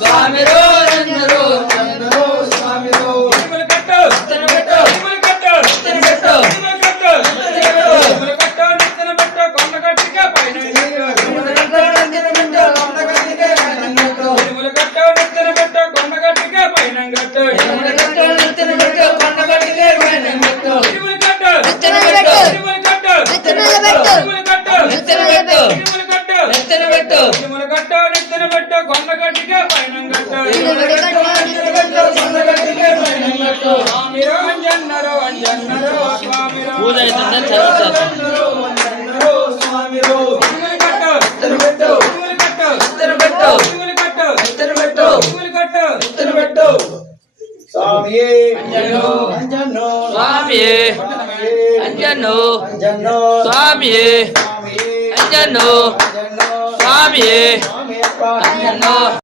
స్వామిరో రంగరో రంగరో స్వామిరో కట్టు కట్టు కట్టు కొండ కట్టిగా పైన పూజ అవుతుందని చదువుతారు స్వామి అంజను స్వామి అంజను స్వామి అంజను